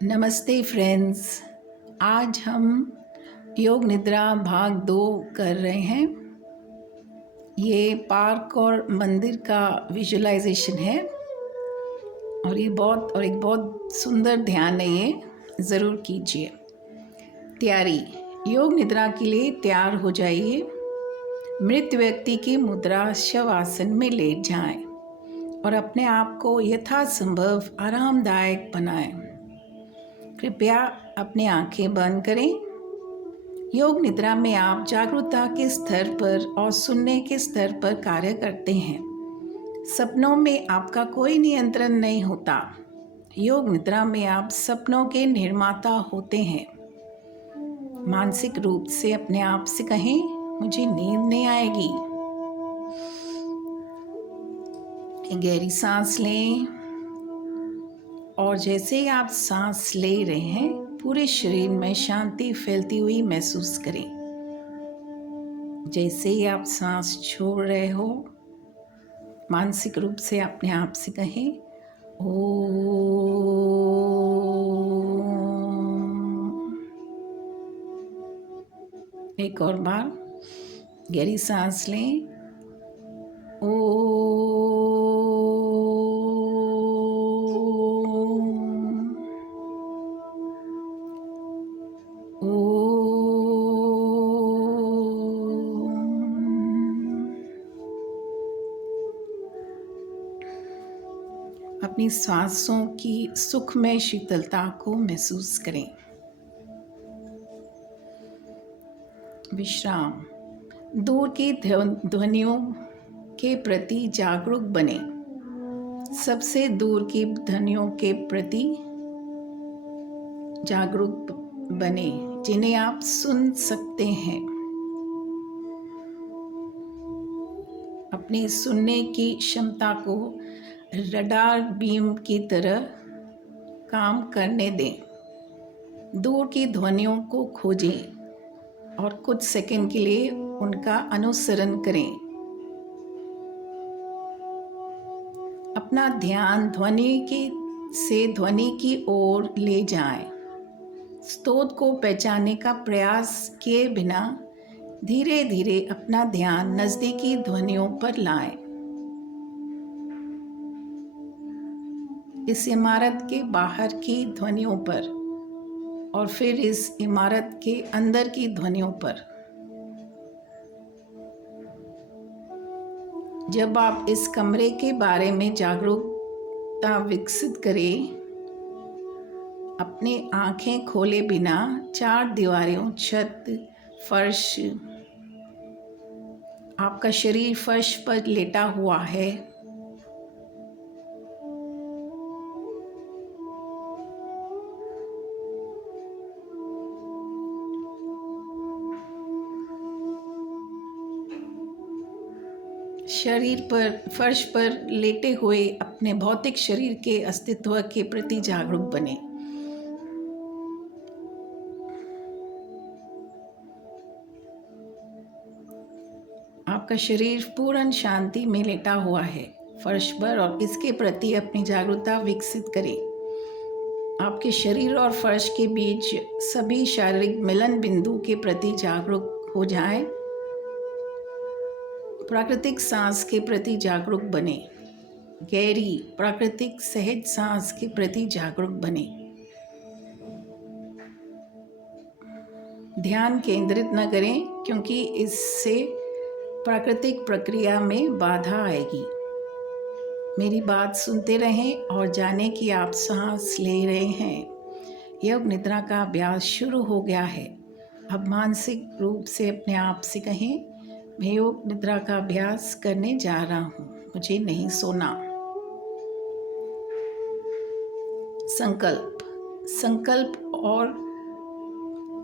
नमस्ते फ्रेंड्स। आज हम योग निद्रा भाग 2 कर रहे हैं। ये पार्क और मंदिर का विजुअलाइजेशन है और एक बहुत सुंदर ध्यान है। ये ज़रूर कीजिए। तैयारी। योग निद्रा के लिए तैयार हो जाइए। मृत व्यक्ति की मुद्रा शवासन में लेट जाएं और अपने आप को यथासंभव आरामदायक बनाएं। कृपया अपनी आंखें बंद करें। योग निद्रा में आप जागरूकता के स्तर पर और सुनने के स्तर पर कार्य करते हैं। सपनों में आपका कोई नियंत्रण नहीं होता। योग निद्रा में आप सपनों के निर्माता होते हैं। मानसिक रूप से अपने आप से कहें, मुझे नींद नहीं आएगी। गहरी सांस लें और जैसे ही आप सांस ले रहे हैं, पूरे शरीर में शांति फैलती हुई महसूस करें। जैसे ही आप सांस छोड़ रहे हो, मानसिक रूप से अपने आप से कहें, ओम। एक और बार गहरी सांस लें। ओम। अपनी सांसों की सुखमय शीतलता को महसूस करें। विश्राम। दूर की ध्वनियों के प्रति जागरूक बने। सबसे दूर की ध्वनियों के प्रति जागरूक बने जिन्हें आप सुन सकते हैं। अपनी सुनने की क्षमता को रडार बीम की तरह काम करने दें। दूर की ध्वनियों को खोजें और कुछ सेकंड के लिए उनका अनुसरण करें। अपना ध्यान ध्वनि की ओर ले जाएं। स्रोत को पहचानने का प्रयास किए बिना धीरे धीरे अपना ध्यान नज़दीकी ध्वनियों पर लाएं। इस इमारत के बाहर की ध्वनियों पर और फिर इस इमारत के अंदर की ध्वनियों पर। जब आप इस कमरे के बारे में जागरूकता विकसित करें, अपने आंखें खोले बिना चार दीवारों, छत, फर्श, आपका शरीर फर्श पर लेटा हुआ है। शरीर पर फर्श पर लेटे हुए अपने भौतिक शरीर के अस्तित्व के प्रति जागरूक बने। आपका शरीर पूर्ण शांति में लेटा हुआ है फर्श पर और इसके प्रति अपनी जागरूकता विकसित करें। आपके शरीर और फर्श के बीच सभी शारीरिक मिलन बिंदु के प्रति जागरूक हो जाएं। प्राकृतिक सांस के प्रति जागरूक बने। गहरी प्राकृतिक सहज सांस के प्रति जागरूक बने। ध्यान केंद्रित न करें क्योंकि इससे प्राकृतिक प्रक्रिया में बाधा आएगी। मेरी बात सुनते रहें और जानें कि आप सांस ले रहे हैं। योग निद्रा का अभ्यास शुरू हो गया है। अब मानसिक रूप से अपने आप से कहें, मैं योग निद्रा का अभ्यास करने जा रहा हूँ, मुझे नहीं सोना। संकल्प और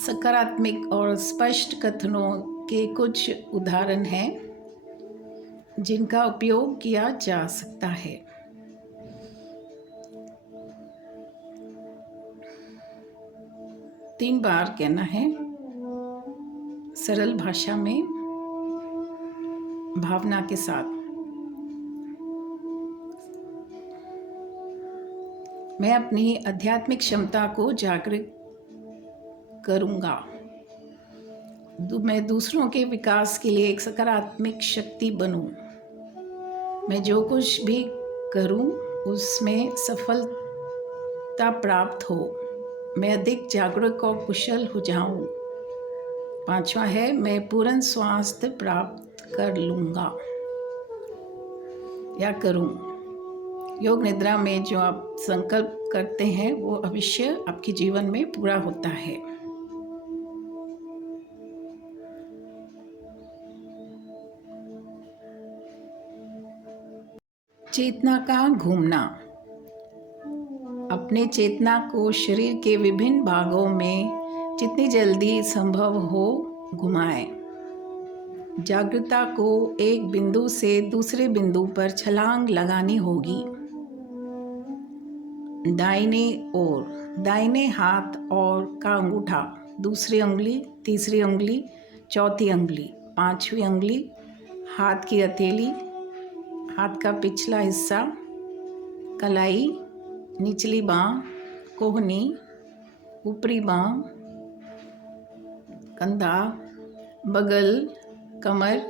सकारात्मक और स्पष्ट कथनों के कुछ उदाहरण हैं जिनका उपयोग किया जा सकता है। तीन बार कहना है, सरल भाषा में, भावना के साथ। मैं अपनी आध्यात्मिक क्षमता को जागृत करूँगा। मैं दूसरों के विकास के लिए एक सकारात्मक शक्ति बनूं। मैं जो कुछ भी करूं उसमें सफलता प्राप्त हो। मैं अधिक जागरूक और कुशल हो जाऊं। 5वां है, मैं पूर्ण स्वास्थ्य प्राप्त कर लूँगा या करूं। योग निद्रा में जो आप संकल्प करते हैं वो अवश्य आपके जीवन में पूरा होता है। चेतना का घूमना। अपने चेतना को शरीर के विभिन्न भागों में जितनी जल्दी संभव हो घुमाएं। जागरूकता को एक बिंदु से दूसरे बिंदु पर छलांग लगानी होगी। दाहिने ओर, दाहिने हाथ और का अंगूठा, दूसरी उंगली, तीसरी उंगली, चौथी उंगली, 5वीं उंगली, हाथ की हथेली, हाथ का पिछला हिस्सा, कलाई, निचली बाँह, कोहनी, ऊपरी बाँह, कंधा, बगल, कमर,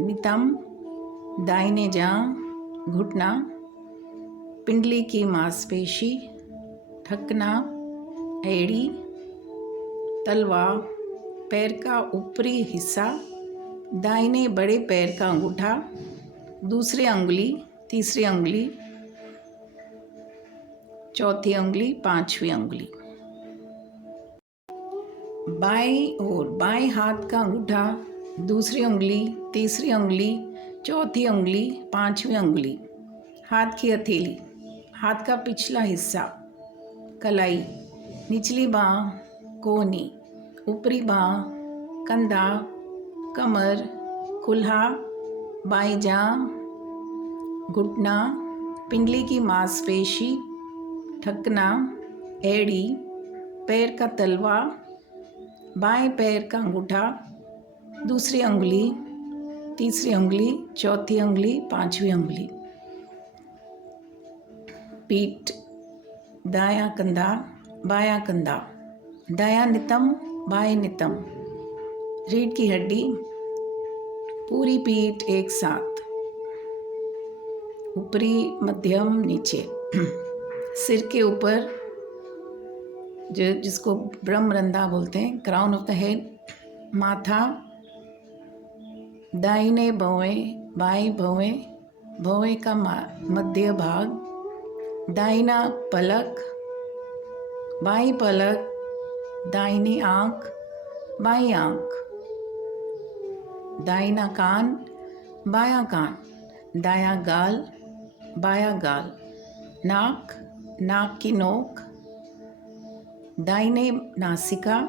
नितंब, दाहिने जांघ, घुटना, पिंडली की मांसपेशी, ठकना, एड़ी, तलवा, पैर का ऊपरी हिस्सा, दाहिने बड़े पैर का अंगूठा, दूसरी उंगली, तीसरी उंगली, चौथी उंगली, 5वीं उंगली। बाएं ओर, बाएं हाथ का अंगूठा, दूसरी उंगली, तीसरी उंगली, चौथी उंगली, 5वीं उंगली, हाथ की हथेली, हाथ का पिछला हिस्सा, कलाई, निचली बाँह, कोहनी, ऊपरी बाँह, कंधा, कमर, कुल्हा, बाईं जांघ, घुटना, पिंडली की मांसपेशी, ठकना, एड़ी, पैर का तलवा, बाएं पैर का अंगूठा, दूसरी उंगली, तीसरी उंगली, चौथी उंगली, 5वीं उंगली। पीठ, दायां कंधा, बायां कंधा, दायां नितंब, बाएं नितंब, रीढ़ की हड्डी, पूरी पीठ एक साथ, ऊपरी, मध्यम, नीचे, सिर के ऊपर जिसको ब्रह्मरंध्र बोलते हैं, क्राउन ऑफ द हेड, माथा, दाहिने भौवें, बाएं भौवें, भौवें का मध्य भाग, दाहिना पलक, बाईं पलक, दाहिनी आँख, बाईं आँख, दाहिना कान, बायां कान, दायां गाल, बायां गाल, नाक, नाक की नोक, दाहिने नासिका,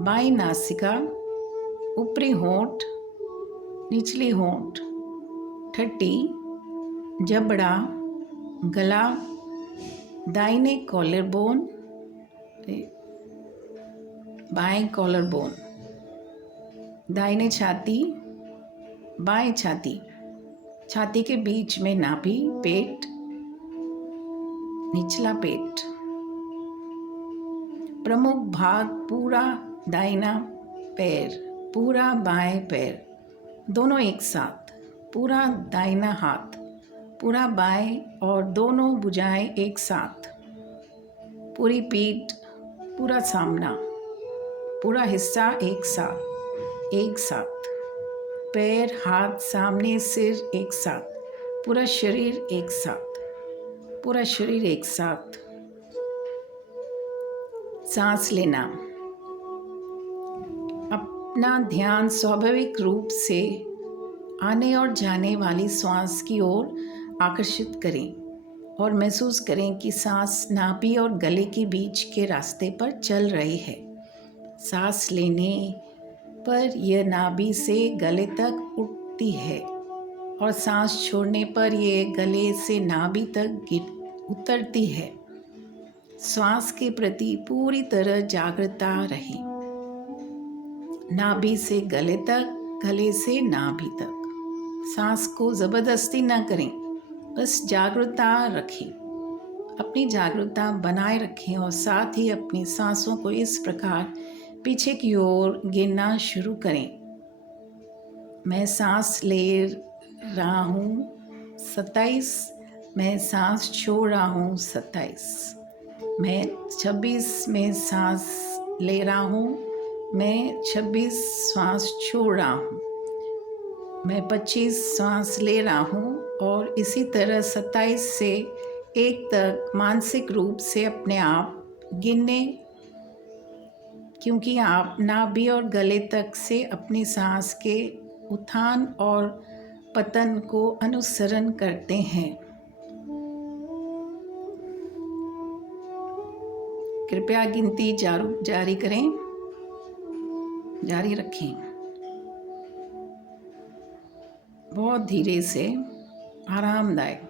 बाईं नासिका, ऊपरी होंठ, निचली होंठ, ठट्टी, जबड़ा, गला, दाहिने कॉलर बोन, बाएं कॉलर बोन, दाहिने छाती, बाएं छाती, छाती के बीच में नाभि, पेट, निचला पेट, प्रमुख भाग पूरा दाहिना पैर, पूरा बाएं पैर, दोनों एक साथ, पूरा दाहिना हाथ, पूरा बाएं और दोनों भुजाएं एक साथ, पूरी पीठ, पूरा सामना, पूरा हिस्सा एक साथ, पैर, हाथ, सामने, सिर एक साथ, पूरा शरीर एक साथ, पूरा शरीर एक साथ। सांस लेना। अपना ध्यान स्वाभाविक रूप से आने और जाने वाली श्वास की ओर आकर्षित करें और महसूस करें कि सांस नाभि और गले के बीच के रास्ते पर चल रही है। सांस लेने पर यह नाभि से गले तक उठती है और सांस छोड़ने पर यह गले से नाभि तक उतरती है। श्वास के प्रति पूरी तरह जागृता रहे। नाभि से गले तक, गले से नाभि तक। सांस को ज़बरदस्ती न करें, बस जागरूकता रखें। अपनी जागरूकता बनाए रखें और साथ ही अपनी सांसों को इस प्रकार पीछे की ओर गिनना शुरू करें। मैं सांस ले रहा हूँ 27, मैं सांस छोड़ रहा हूँ 27, मैं 26 में सांस ले रहा हूँ, मैं 26 सांस छोड़ रहा हूँ, मैं 25 सांस ले रहा हूँ और इसी तरह 27 से 1 तक मानसिक रूप से अपने आप गिनने, क्योंकि आप नाभि और गले तक से अपनी सांस के उत्थान और पतन को अनुसरण करते हैं। कृपया गिनती जारी करें, जारी रखें। बहुत धीरे से, आरामदायक।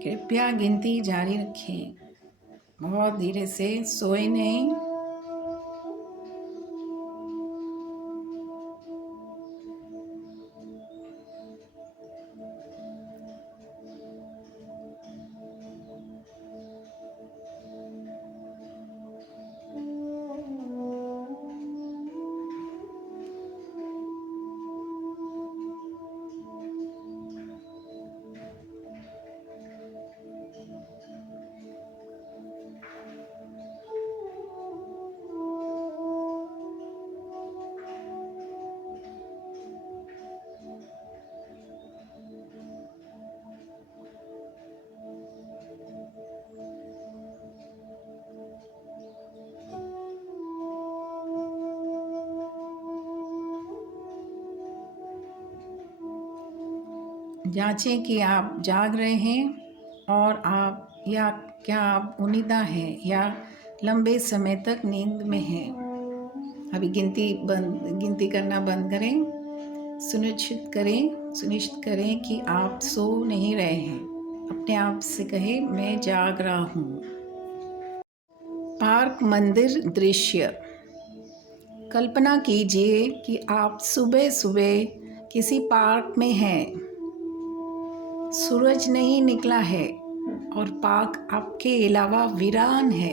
कृपया गिनती जारी रखें, बहुत धीरे से, सोए नहीं। जांचें कि आप जाग रहे हैं और आप या क्या आप उनीदा हैं या लंबे समय तक नींद में हैं। अभी गिनती करना बंद करें। सुनिश्चित करें कि आप सो नहीं रहे हैं। अपने आप से कहें, मैं जाग रहा हूँ। पार्क मंदिर दृश्य। कल्पना कीजिए कि आप सुबह सुबह किसी पार्क में हैं। सूरज नहीं निकला है और पार्क आपके अलावा वीरान है।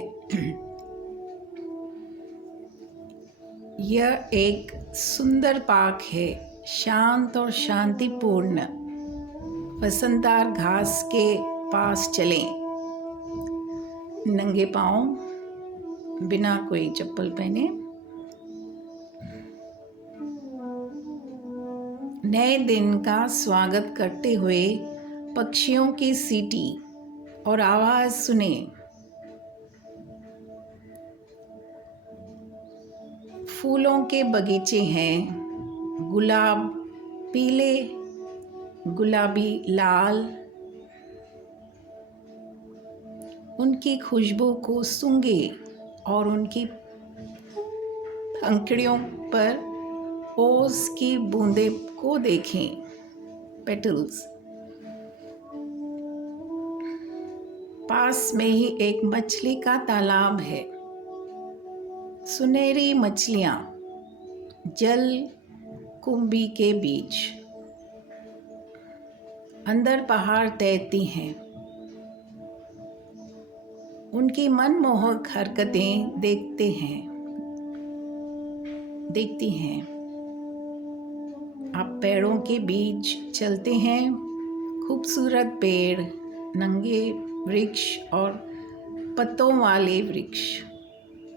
यह एक सुंदर पार्क है, शांत और शांतिपूर्ण। वसंतदार घास के पास चलें, नंगे पांव, बिना कोई चप्पल पहने। नए दिन का स्वागत करते हुए पक्षियों की सीटी और आवाज़ सुने। फूलों के बगीचे हैं, गुलाब पीले, गुलाबी लाल। उनकी खुशबू को सूंघे और उनकी पंखुड़ियों पर ओस की बूंदे को देखें, पेटल्स। पास में ही एक मछली का तालाब है। सुनहरी मछलियाँ जल कुंभी के बीच अंदर पहाड़ तैरती हैं। उनकी मनमोहक हरकतें देखती हैं। आप पेड़ों के बीच चलते हैं। खूबसूरत पेड़, नंगे वृक्ष और पत्तों वाले वृक्ष,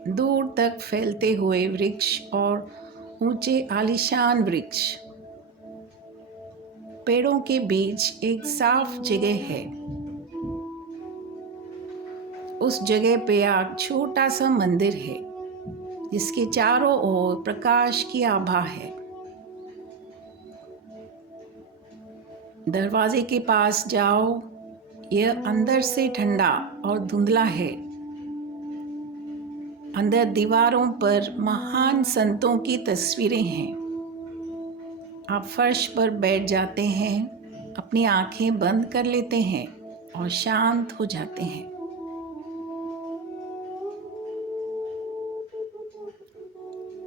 दूर तक फैलते हुए वृक्ष और ऊंचे आलीशान वृक्ष। पेड़ों के बीच एक साफ जगह है। उस जगह पे एक छोटा सा मंदिर है जिसके चारों ओर प्रकाश की आभा है। दरवाजे के पास जाओ। यह अंदर से ठंडा और धुंधला है। अंदर दीवारों पर महान संतों की तस्वीरें हैं। आप फर्श पर बैठ जाते हैं, अपनी आंखें बंद कर लेते हैं और शांत हो जाते हैं।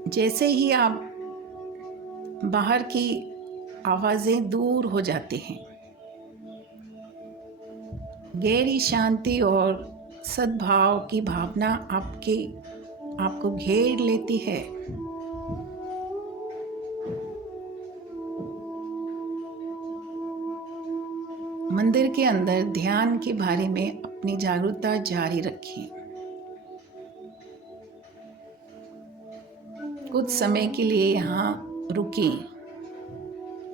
जैसे ही आप बाहर की आवाज़ें दूर हो जाते हैं, गहरी शांति और सद्भाव की भावना आपको घेर लेती है। मंदिर के अंदर ध्यान के बारे में अपनी जागरूकता जारी रखें। कुछ समय के लिए यहाँ रुकें,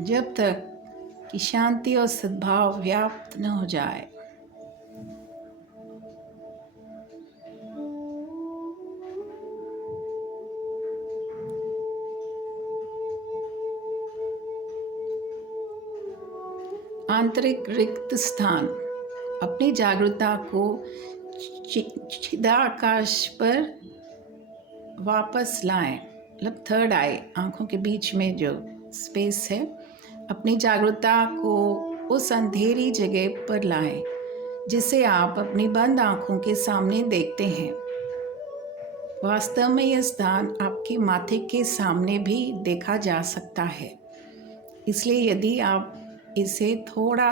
जब तक कि शांति और सद्भाव व्याप्त न हो जाए। आंतरिक रिक्त स्थान, अपनी जागरूकता को चिदाकाश पर वापस लाएं। मतलब थर्ड आई, आंखों के बीच में जो स्पेस है, अपनी जागरूकता को उस अंधेरी जगह पर लाएं जिसे आप अपनी बंद आंखों के सामने देखते हैं। वास्तव में यह स्थान आपके माथे के सामने भी देखा जा सकता है, इसलिए यदि आप इसे थोड़ा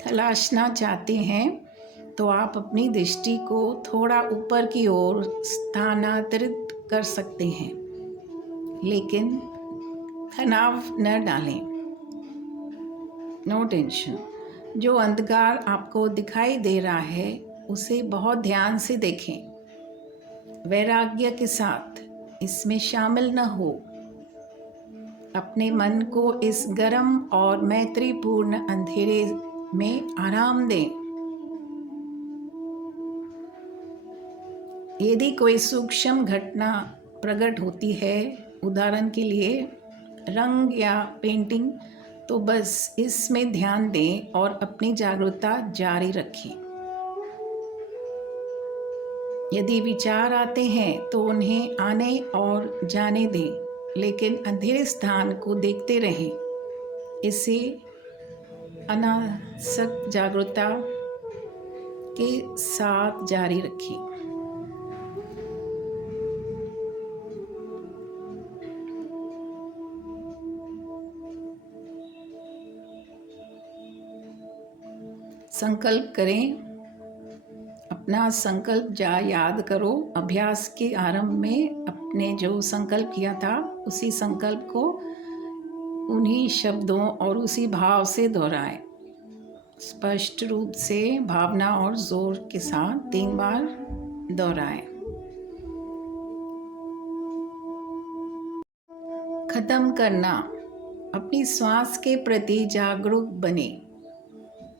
तलाशना चाहते हैं तो आप अपनी दृष्टि को थोड़ा ऊपर की ओर स्थानांतरित कर सकते हैं, लेकिन तनाव न डालें। No tension. जो अंधकार आपको दिखाई दे रहा है उसे बहुत ध्यान से देखें, वैराग्य के साथ। इसमें शामिल न हो। अपने मन को इस गर्म और मैत्रीपूर्ण अंधेरे में आराम दें। यदि कोई सूक्ष्म घटना प्रकट होती है, उदाहरण के लिए रंग या पेंटिंग, तो बस इसमें ध्यान दें और अपनी जागरूकता जारी रखें। यदि विचार आते हैं तो उन्हें आने और जाने दें, लेकिन अंधेरे स्थान को देखते रहें। इसे अनासक्त जागरूकता के साथ जारी रखें। संकल्प करें। अपना संकल्प याद करो। अभ्यास के आरंभ में अपने जो संकल्प किया था उसी संकल्प को उन्हीं शब्दों और उसी भाव से दोहराएं। स्पष्ट रूप से, भावना और जोर के साथ 3 बार दोहराएं। खत्म करना। अपनी श्वास के प्रति जागरूक बने।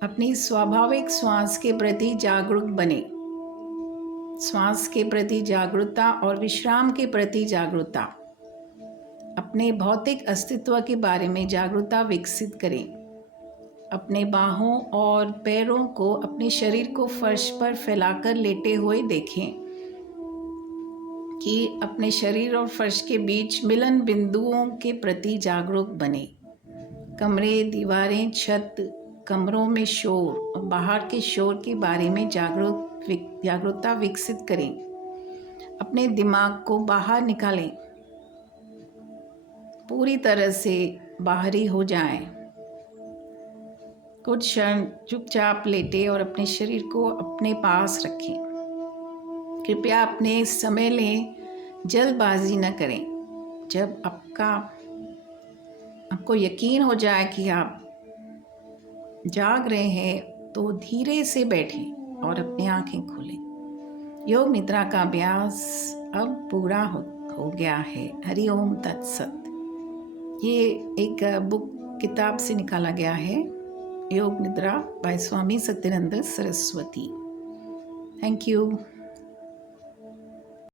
अपनी स्वाभाविक श्वास के प्रति जागरूक बने। श्वास के प्रति जागरूकता और विश्राम के प्रति जागरूकता। अपने भौतिक अस्तित्व के बारे में जागरूकता विकसित करें। अपने बाहों और पैरों को, अपने शरीर को फर्श पर फैलाकर लेटे हुए देखें कि अपने शरीर और फर्श के बीच मिलन बिंदुओं के प्रति जागरूक बने। कमरे, दीवारें, छत, कमरों में शोर और बाहर के शोर के बारे में जागरूकता विकसित करें। अपने दिमाग को बाहर निकालें, पूरी तरह से बाहरी हो जाएं। कुछ क्षण चुपचाप लेटे और अपने शरीर को अपने पास रखें। कृपया अपने समय लें, जल्दबाजी न करें। जब आपको यकीन हो जाए कि आप जाग रहे हैं तो धीरे से बैठें और अपनी आंखें खोलें। योग निद्रा का अभ्यास अब पूरा हो गया है। हरि ओम तत्सत। ये एक किताब से निकाला गया है, Yoga Nidra by Swami Satyananda Saraswati. Thank you.